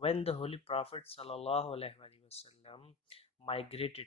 When the Holy Prophet sallallahu alaihi wasallam migrated,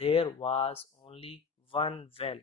there was only one well,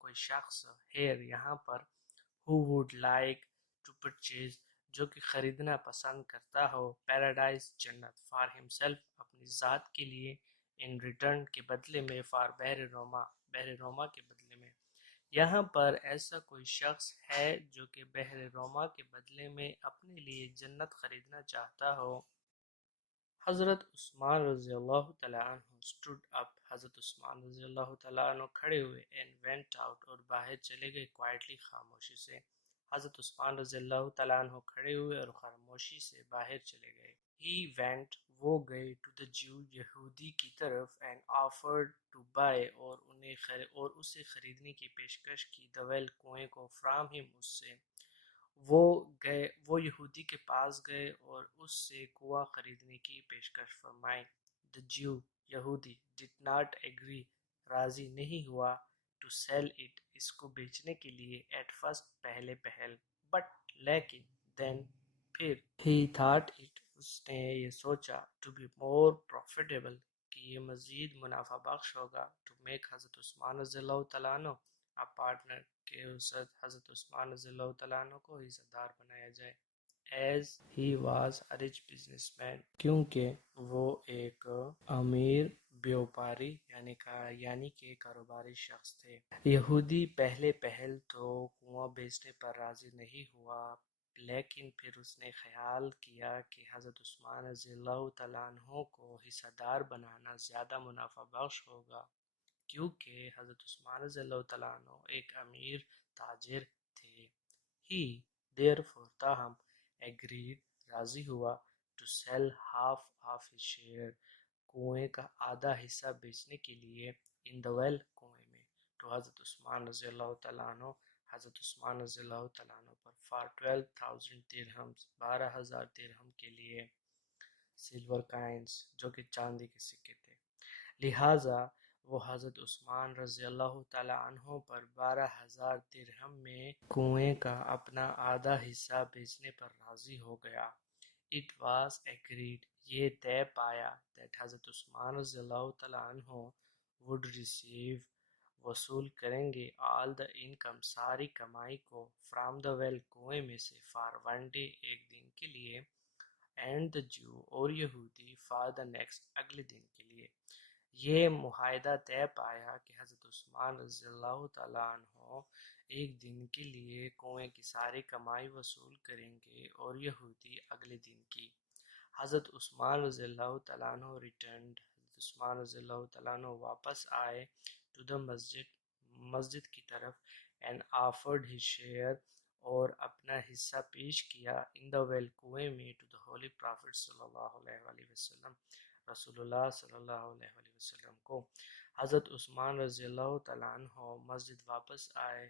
کوئی شخص here یہاں پر who would like to purchase جو کہ خریدنا پسند کرتا ہو پیراڈائز جنت for himself اپنی ذات کے لیے in return کے بدلے میں for بحر روما کے بدلے میں. یہاں پر ایسا کوئی شخص ہے جو کہ بحر روما کے بدلے میں اپنے لیے جنت خریدنا چاہتا ہو. حضرت عثمان رضی اللہ تعالیٰ عنہ stood up حضرت عثمان رضی اللہ تعالیٰ عنہ کھڑے ہوئے and went out اور باہر چلے گئے quietly خاموشی سے. حضرت عثمان رضی اللہ تعالیٰ عنہ کھڑے ہوئے اور خاموشی سے باہر چلے گئے. He went وہ گئے to the Jew یہودی کی طرف and offered to buy اور اسے خریدنے کی پیشکش کی the well کنویں کو from him اس سے. وہ یہودی کے پاس گئے اور اس سے کنواں خریدنے کی پیشکش فرمائی. The Jew یہودی did not agree راضی نہیں ہوا to sell it اس کو بیچنے کے لیے at first پہل but لیکن then پھر he thought it اس نے یہ سوچا to be more profitable کہ یہ مزید منافع بخش ہوگا to make حضرت عثمان رضی اللہ تعالیٰ عنہ a partner کہ حضرت عثمان رضی اللہ تعالیٰ عنہ کو حصہ دار بنایا جائے as he was a rich businessman کیونکہ وہ ایک امیر بیوپاری یعنی کہ کاروباری شخص تھے. یہودی پہل تو کنواں بیچنے پر راضی نہیں ہوا لیکن پھر اس نے خیال کیا کہ حضرت عثمان رضی اللہ تعالیٰ عنہ کو حصہ دار بنانا زیادہ منافع بخش ہوگا کیونکہ حضرت عثمان رضی اللہ تعالیٰ عنہ ایک امیر تاجر تھے. He therefore تاہم agreed راضی ہوا to sell half of his share کنویں کا آدھا حصہ بیچنے کے لیے in the well کنویں میں تو حضرت عثمان رضی اللہ تعالیٰ عنہ حضرت عثمان رضی اللہ تعالیٰ عنہ پر for 12,000 درہمز 12,000 درہم کے لیے سلور کائنز جو کہ چاندی کے سکے تھے. لہٰذا وہ حضرت عثمان رضی اللہ تعالیٰ عنہ پر 12,000 درہم میں کنویں کا اپنا آدھا حصہ بیچنے پر راضی ہو گیا. It was agreed یہ طے پایا that حضرت عثمان رضی اللہ تعالیٰ عنہ would receive وصول کریں گے all the income ساری کمائی کو from the well کنویں میں سے for one day ایک دن کے لیے and the Jew اور یہودی for the next اگلے دن کے لیے. یہ معاہدہ طے پایا کہ حضرت عثمان رضی اللہ تعالیٰ عنہ ایک دن کے لیے کنویں کی ساری کمائی وصول کریں گے اور یہودی اگلے دن کی. حضرت عثمان رضی اللہ تعالیٰ عنہ returned حضرت عثمان رضی اللہ تعالیٰ عنہ واپس آئے to the مسجد کی طرف and offered his share اور اپنا حصہ پیش کیا in the well کنویں میں to the holy prophet صلی اللہ علیہ وآلہ وسلم رسول اللہ صلی اللہ علیہ وآلہ وسلم کو. حضرت عثمان رضی اللہ تعالیٰ عنہ مسجد واپس آئے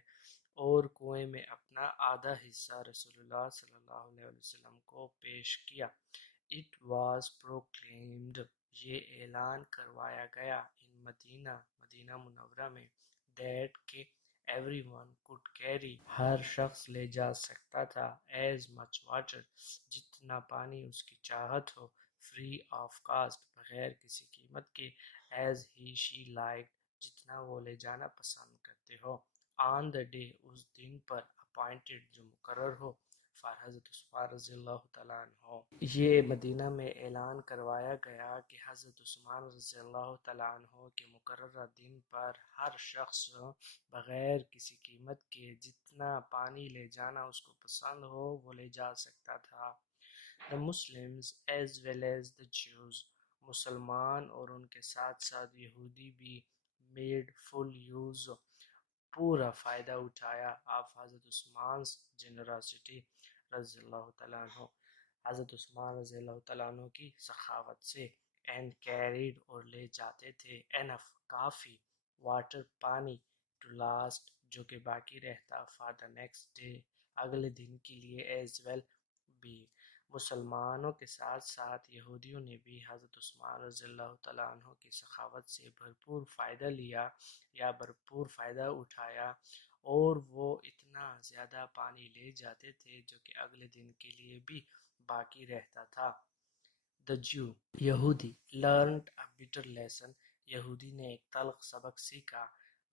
اور کنویں میں اپنا آدھا حصہ رسول اللہ صلی اللہ علیہ وآلہ وسلم کو پیش کیا. It was proclaimed یہ اعلان کروایا گیا in مدینہ منورہ میں that کہ everyone could carry ہر شخص لے جا سکتا تھا as much water جتنا پانی اس کی چاہت ہو free of cost بغیر کسی قیمت کے as he she liked جتنا وہ لے جانا پسند کرتے ہو on the day us then per appointed جو مقرر ہو for حضرت عثمان رضی اللہ تعالیٰ عنہ. یہ مدینہ میں اعلان کروایا گیا کہ حضرت عثمان رضی اللہ تعالیٰ عنہ کے مقررہ دن پر ہر شخص بغیر کسی قیمت کے جتنا پانی لے جانا اس کو پسند ہو وہ لے جا سکتا تھا. The Muslims as well as the Jews مسلمان اور ان کے ساتھ ساتھ یہودی بھی made full use پورا فائدہ اٹھایا آپ حضرت عثمان جنراسٹی رضی اللہ تعالیٰ عنہ حضرت عثمان رضی اللہ تعالیٰ عنہ کی سخاوت سے and carried اور لے جاتے تھے enough کافی water پانی to last جو کہ باقی رہتا for the next day اگلے دن کے لیے as well بھی. مسلمانوں کے ساتھ ساتھ یہودیوں نے بھی حضرت عثمان رضی اللہ تعالیٰ عنہ کی سخاوت سے بھرپور فائدہ لیا یا بھرپور فائدہ اٹھایا اور وہ اتنا زیادہ پانی لے جاتے تھے جو کہ اگلے دن کے لیے بھی باقی رہتا تھا. The Jew یہودی learned a bitter lesson یہودی نے ایک تلخ سبق سیکھا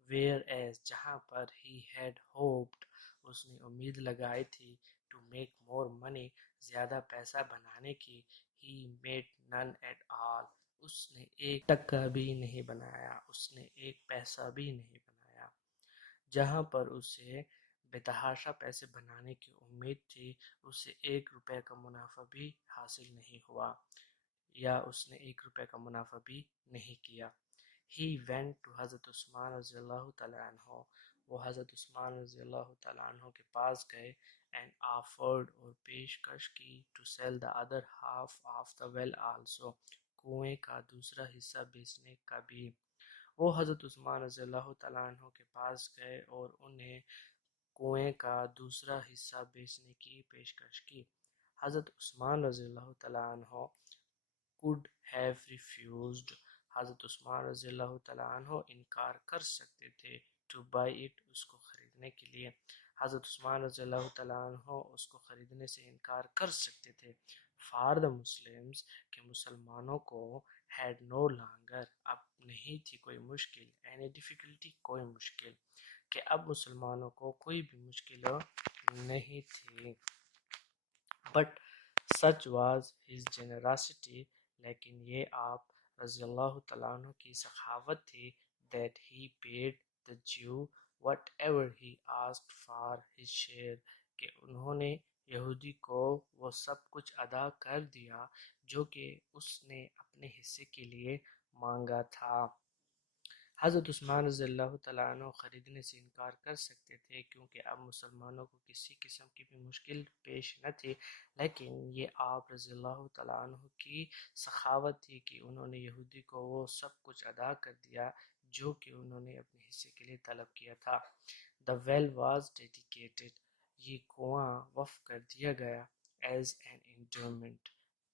whereas جہاں پر he had hoped اس نے امید لگائی تھی to make more money زیادہ پیسہ بنانے کی he made none at all اس نے ایک ٹکا بھی نہیں بنایا اس نے ایک پیسہ بھی نہیں بنایا جہاں پر اسے بتحاشا پیسے بنانے کی امید تھی اسے 1 روپے کا منافع بھی حاصل نہیں ہوا یا اس نے 1 روپے کا منافع بھی نہیں کیا He went to حضرت عثمان رضی اللہ تعالیٰ عنہ وہ حضرت عثمان رضی اللہ تعالیٰ عنہ کے پاس گئے and offered اور پیشکش کی to sell the other half of the well also کنویں کا دوسرا حصہ بیچنے کا بھی وہ حضرت عثمان رضی اللہ تعالیٰ عنہ کے پاس گئے اور انہیں کنویں کا دوسرا حصہ بیچنے کی پیشکش کی حضرت عثمان رضی اللہ تعالیٰ عنہ could have refused حضرت عثمان رضی اللہ تعالیٰ عنہ انکار کر سکتے تھے to buy it اس کو خریدنے کے لیے حضرت عثمان رضی اللہ تعالیٰ عنہ اس کو خریدنے سے انکار کر سکتے تھے for the Muslims کہ مسلمانوں کو had no longer اب نہیں تھی کوئی مشکل any difficulty کوئی مشکل کہ اب مسلمانوں کو کوئی بھی مشکل نہیں تھی but such was his generosity لیکن یہ آپ رضی اللہ تعالیٰ عنہ کی سخاوت تھی that he paid the Jew whatever he asked for his share کہ انہوں نے یہودی کو وہ سب کچھ ادا کر دیا جو کہ اس نے اپنے حصے کے لیے مانگا تھا حضرت عثمان رضی اللہ تعالیٰ عنہ خریدنے سے انکار کر سکتے تھے کیونکہ اب مسلمانوں کو کسی قسم کی بھی مشکل پیش نہ تھی لیکن یہ آپ رضی اللہ تعالیٰ عنہ کی سخاوت تھی کہ انہوں نے یہودی کو وہ سب کچھ ادا کر دیا جو کہ انہوں نے اپنے حصے کے لیے طلب کیا تھا The well was dedicated یہ کنواں وقف کر دیا گیا as an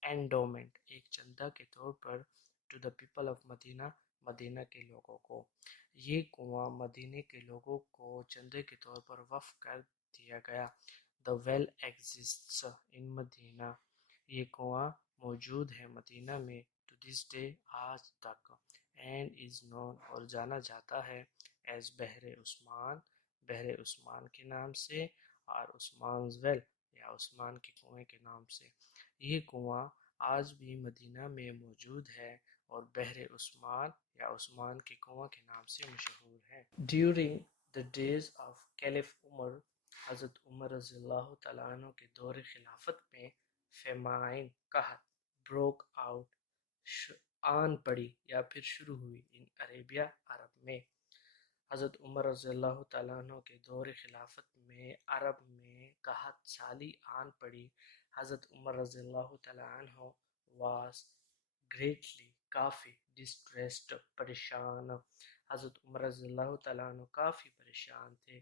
endowment ایک چندہ کے طور پر to the people of Medina مدینہ کے لوگوں کو یہ کنواں مدینہ کے لوگوں کو چندے کے طور پر وقف کر دیا گیا The well exists in مدینہ یہ کنواں موجود ہے مدینہ میں to this day آج تک and is known اور جانا جاتا ہے as بحر عثمان کے نام سے اور عثمان's well یا عثمان کے کنویں کے نام سے یہ کنواں آج بھی مدینہ میں موجود ہے اور بحر عثمان یا عثمان کے کنواں کے نام سے مشہور ہے During the days of Caliph عمر حضرت عمر رضی اللہ تعالیٰ عنہ کے دور خلافت میں فیمائن قحط broke out آن پڑی یا پھر شروع ہوئی ان عربیہ عرب میں حضرت عمر رضی اللہ تعالیٰ عنہ کے دور خلافت میں عرب میں قحط سالی آن پڑی حضرت عمر رضی اللہ تعالیٰ عنہ was greatly کافی distressed پریشان حضرت عمر رضی اللہ تعالیٰ عنہ کافی پریشان تھے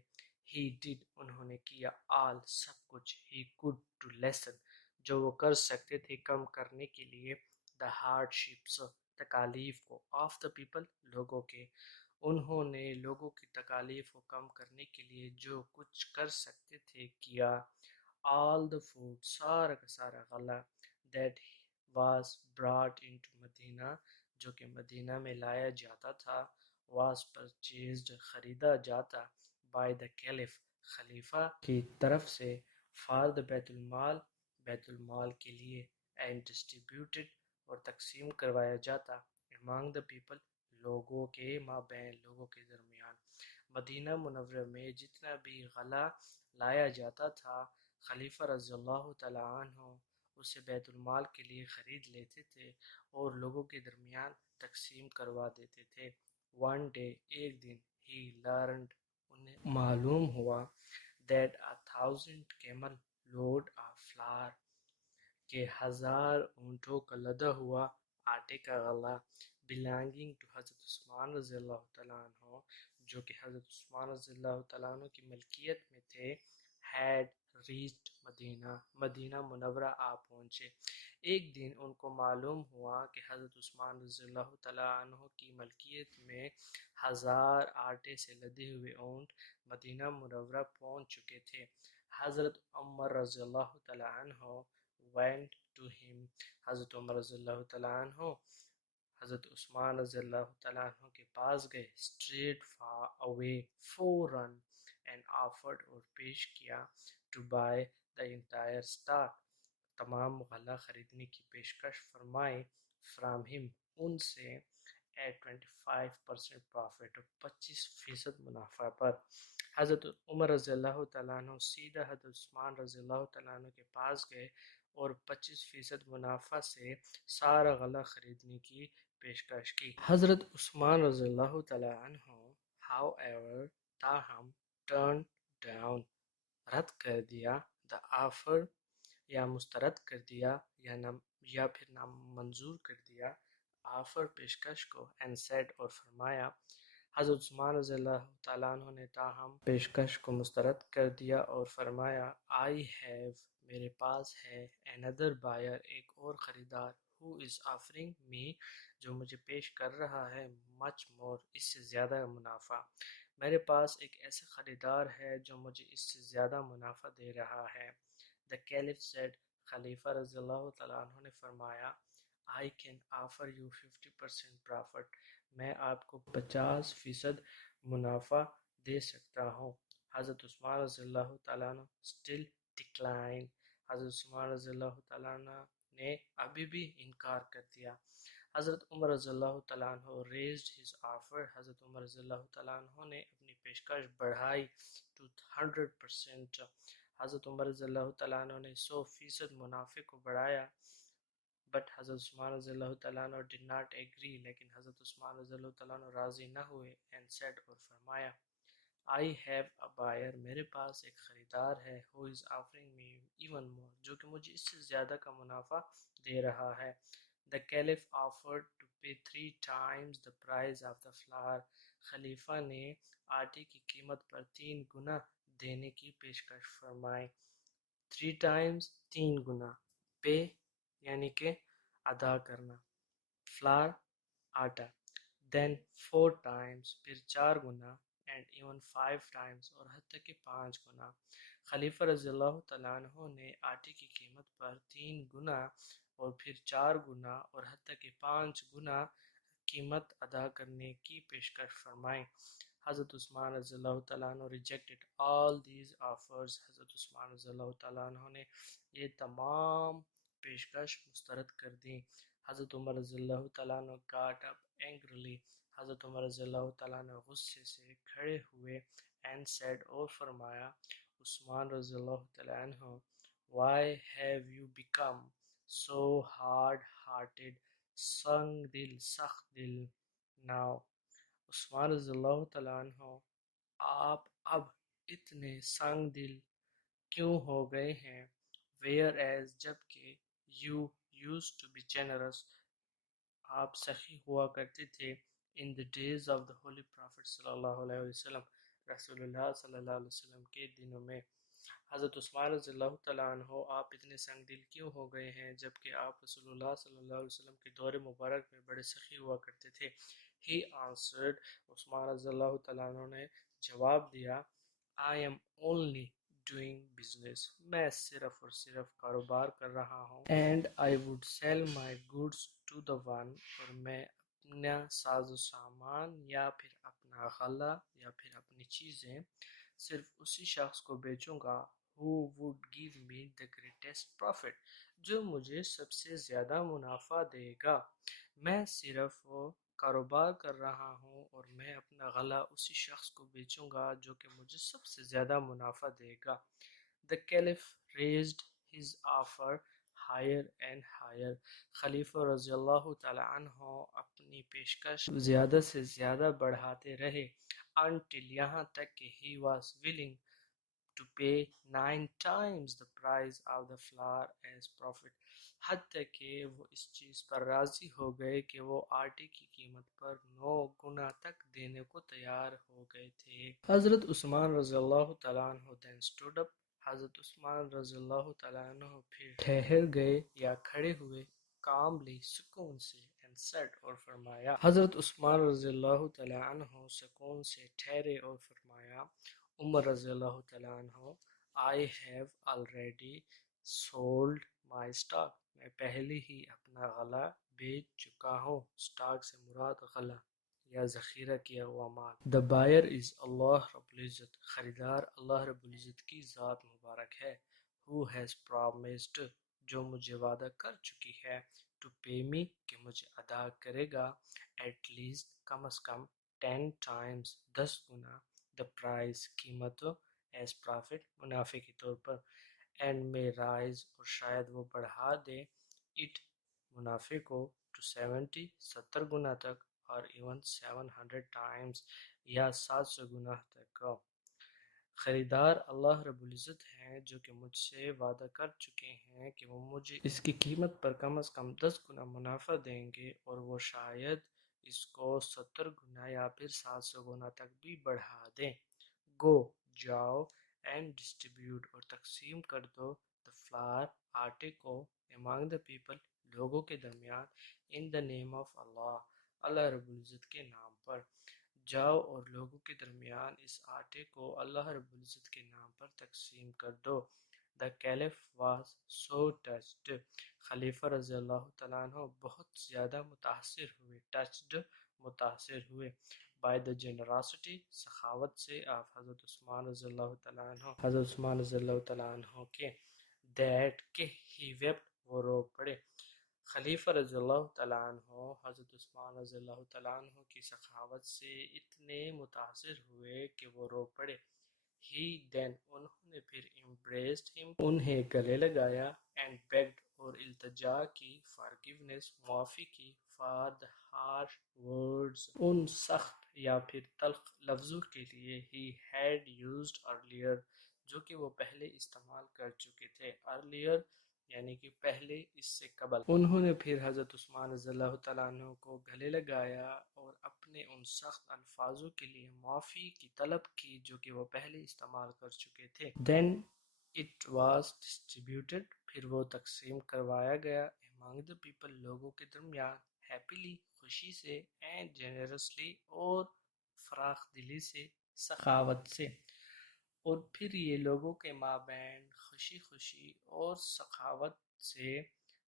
he did انہوں نے کیا all سب کچھ he could to lessen جو وہ کر سکتے تھے کم کرنے کے لیے the hardships تکالیف کو of the people لوگوں کے انہوں نے لوگوں کی تکالیف کو کم کرنے کے لیے جو کچھ کر سکتے تھے کیا all the food سارا کا سارا غلہ that was brought into مدینہ جو کہ مدینہ میں لایا جاتا تھا was purchased خریدا جاتا by the caliph خلیفہ کی طرف سے for the بیت المال کے لیے and distributed اور تقسیم کروایا جاتا among the people لوگوں کے مابین لوگوں کے درمیان مدینہ منورہ میں جتنا بھی غلہ لایا جاتا تھا خلیفہ رضی اللہ تعالیٰ عنہ اسے بیت المال کے لیے خرید لیتے تھے اور لوگوں کے درمیان تقسیم کروا دیتے تھے one day ایک دن he learned انہیں معلوم ہوا that 1,000 camel load of flour کہ 1000 اونٹوں کا لدا ہوا آٹے کا غلہ belonging to حضرت عثمان رضی اللہ تعالیٰ عنہ جو کہ حضرت عثمان رضی اللہ تعالیٰ عنہ کی ملکیت میں تھے had reached مدینہ منورہ آ پہنچے ایک دن ان کو معلوم ہوا کہ حضرت عثمان رضی اللہ تعالیٰ عنہ کی ملکیت میں 1000 آٹے سے لدے ہوئے اونٹ مدینہ منورہ پہنچ چکے تھے حضرت عمر رضی اللہ تعالیٰ عنہ went to him حضرت عمر رضی اللہ تعالیٰ عنہ حضرت عثمان رضی اللہ تعالیٰ عنہ کے پاس گئے straight far away فوراً and offered اور پیش کیا to buy the entire stock تمام غلہ خریدنے کی پیشکش فرمائے from him ان سے at 25% profit 25% منافع پر حضرت عمر رضی اللہ تعالیٰ عنہ سیدھا حضرت عثمان رضی اللہ تعالیٰ عنہ کے پاس گئے اور 25% منافع سے سارا غلہ خریدنے کی پیشکش کی حضرت عثمان رضی اللہ تعالیٰ عنہ however تاہم turn down رد کر دیا the offer یا مسترد کر دیا یا پھر نامنظور کر دیا آفر پیشکش کو and said اور فرمایا حضرت عثمان رضی اللہ تعالیٰ عنہ نے تاہم پیشکش کو مسترد کر دیا اور فرمایا I have میرے پاس ہے another buyer ایک اور خریدار who is offering me جو مجھے پیش کر رہا ہے much more اس سے زیادہ منافع میرے پاس ایک ایسا خریدار ہے جو مجھے اس سے زیادہ منافع دے رہا ہے The Caliph said خلیفہ رضی اللہ تعالیٰ عنہ نے فرمایا I can offer you 50% profit میں آپ کو 50% منافع دے سکتا ہوں حضرت عثمان رضی اللہ تعالیٰ عنہ still decline حضرت عثمان رضی اللہ تعالیٰ عنہ نے ابھی بھی انکار کر دیا حضرت عمر رضی اللہ تعالیٰ عنہ raised his offer حضرت عمر رضی اللہ تعالیٰ عنہ نے اپنی پیشکش بڑھائی to 100% حضرت عمر رضی اللہ تعالیٰ عنہ نے 100% منافع کو بڑھایا بٹ حضرت عثمان رضی اللہ تعالیٰ عنہ did not agree لیکن حضرت عثمان رضی اللہ تعالیٰ عنہ راضی نہ ہوئے and said اور فرمایا I have a buyer میرے پاس ایک خریدار ہے who is offering me even more جو کہ مجھے اس سے زیادہ کا منافع دے رہا ہے The Caliph offered to pay 3 times the price of the flour خلیفہ نے آٹے کی قیمت پر 3 گنا دینے کی پیشکش فرمائی 3 times 3 گنا pay یعنی کہ ادا کرنا flour آٹا then 4 times پھر 4 گنا and even 5 times اور حتیٰ کہ 5 گنا خلیفہ رضی اللہ تعالیٰ عنہ نے آٹے کی قیمت پر 3 گنا اور پھر 4 گنا اور حتیٰ کہ 5 گنا قیمت ادا کرنے کی پیشکش فرمائی حضرت عثمان رضی اللہ تعالیٰ عنہ rejected all these offers حضرت عثمان رضی اللہ تعالیٰ عنہ نے یہ تمام پیشکش مسترد کر دی حضرت عمر رضی اللہ تعالیٰ عنہ got up angrily حضرت عمر رضی اللہ تعالیٰ عنہ غصے سے کھڑے ہوئے and said اور فرمایا عثمان رضی اللہ تعالیٰ عنہ why have you become so hard hearted سنگ دل سخت دل now عثمان رضی اللہ تعالیٰ عنہ آپ اب اتنے سنگ دل کیوں ہو گئے ہیں whereas جبکہ you used to be generous آپ سخی ہوا کرتے تھے in the days of the holy prophet صلی اللہ علیہ وسلم رسول اللہ صلی اللہ علیہ وسلم کے دنوں میں حضرت عثمان رضی اللہ تعالیٰ عنہ آپ اتنے سنگ دل کیوں ہو گئے ہیں جبکہ آپ رسول اللہ صلی اللہ علیہ وسلم کے دور مبارک میں بڑے سخی ہوا کرتے تھے He answered عثمان رضی اللہ تعالیٰ عنہ نے جواب دیا I am only doing business میں صرف اور صرف کاروبار کر رہا ہوں and I would sell my goods to the one اور میں اپنا ساز و سامان یا پھر اپنا غلہ یا پھر اپنی چیزیں صرف اسی شخص کو بیچوں گا who would give me the greatest profit جو مجھے سب سے زیادہ منافع دے گا میں صرف کاروبار کر رہا ہوں اور میں اپنا غلہ اسی شخص کو بیچوں گا جو کہ مجھے سب سے زیادہ منافع دے گا The Caliph raised his offer higher and higher خلیفہ رضی اللہ تعالیٰ عنہ اپنی پیشکش زیادہ سے زیادہ بڑھاتے رہے until یہاں تک کہ he was willing to pay 9 times the price of the flour as profit حتیٰ کہ وہ اس چیز پر راضی ہو گئے کہ وہ آٹے کی قیمت پر 9 گنا تک دینے کو تیار ہو گئے تھے حضرت عثمان رضی اللہ تعالیٰ عنہ then stood up حضرت عثمان رضی اللہ تعالیٰ عنہ پھر ٹھہر گئے یا کھڑے ہوئے calmly سکون سے and said اور فرمایا حضرت عثمان رضی اللہ تعالیٰ عنہ سکون سے ٹھہرے اور فرمایا عمر رضی اللہ تعالیٰ عنہ I have already sold my stock میں پہلے ہی اپنا غلہ بیچ چکا ہوں. اسٹاک سے مراد غلہ یا ذخیرہ کیا ہوا مال. The buyer is اللہ رب العزت. خریدار اللہ رب العزت کی ذات مبارک ہے. Who has promised جو مجھے وعدہ کر چکی ہے. To pay me کہ مجھے ادا کرے گا. At least come is come 10 times 10 گنا. The price قیمت. As profit منافع کے طور پر. And may rise اور شاید وہ بڑھا دے. It منافع کو. To 70 گنا تک. اور even 700 times یا 700 گنا تک. خریدار اللہ رب العزت ہیں جو کہ مجھ سے وعدہ کر چکے ہیں کہ وہ مجھے اس کی قیمت پر کم از کم 10 گنا منافع دیں گے اور وہ شاید اس کو 70 گنا یا پھر 700 گنا تک بھی بڑھا دیں. گو جاؤ اینڈ ڈسٹریبیوٹ اور تقسیم کر دو. the flour آٹے کو. among the people لوگوں کے درمیان. in the name of اللہ اللہ رب العزت کے نام پر. جاؤ اور لوگوں کے درمیان اس آٹے کو اللہ رب العزت کے نام پر تقسیم کر دو. The caliph was so touched خلیفہ رضی اللہ تعالیٰ عنہ بہت زیادہ متاثر ہوئے. touched متاثر ہوئے. by the generosity سخاوت سے آف حضرت عثمان رضی اللہ تعالیٰ عنہ حضرت عثمان رضی اللہ تعالیٰ عنہ کے. that کہ he wept وہ رو پڑے. خلیفہ رضی اللہ تعالیٰ عنہ حضرت عثمان رضی اللہ تعالیٰ عنہ کی سخاوت سے اتنے متاثر ہوئے کہ وہ رو پڑے. He then انہوں نے پھر embraced him انہیں گلے لگایا. and begged اور التجا کی. forgiveness معافی کی. for the harsh words ان سخت یا پھر تلخ لفظوں کے لیے. he had used earlier جو کہ وہ پہلے استعمال کر چکے تھے. earlier یعنی کہ پہلے اس سے قبل. انہوں نے پھر حضرت عثمان رضی اللہ تعالیٰ عنہ کو گلے لگایا اور اپنے ان سخت الفاظوں کے لیے معافی کی طلب کی جو کہ وہ پہلے استعمال کر چکے تھے. Then it was distributed پھر وہ تقسیم کروایا گیا. among the people لوگوں کے درمیان. happily خوشی سے. and generously اور فراخ دلی سے سخاوت سے. اور پھر یہ لوگوں کے مابین خوشی خوشی اور سخاوت سے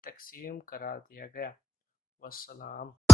تقسیم کرا دیا گیا. والسلام.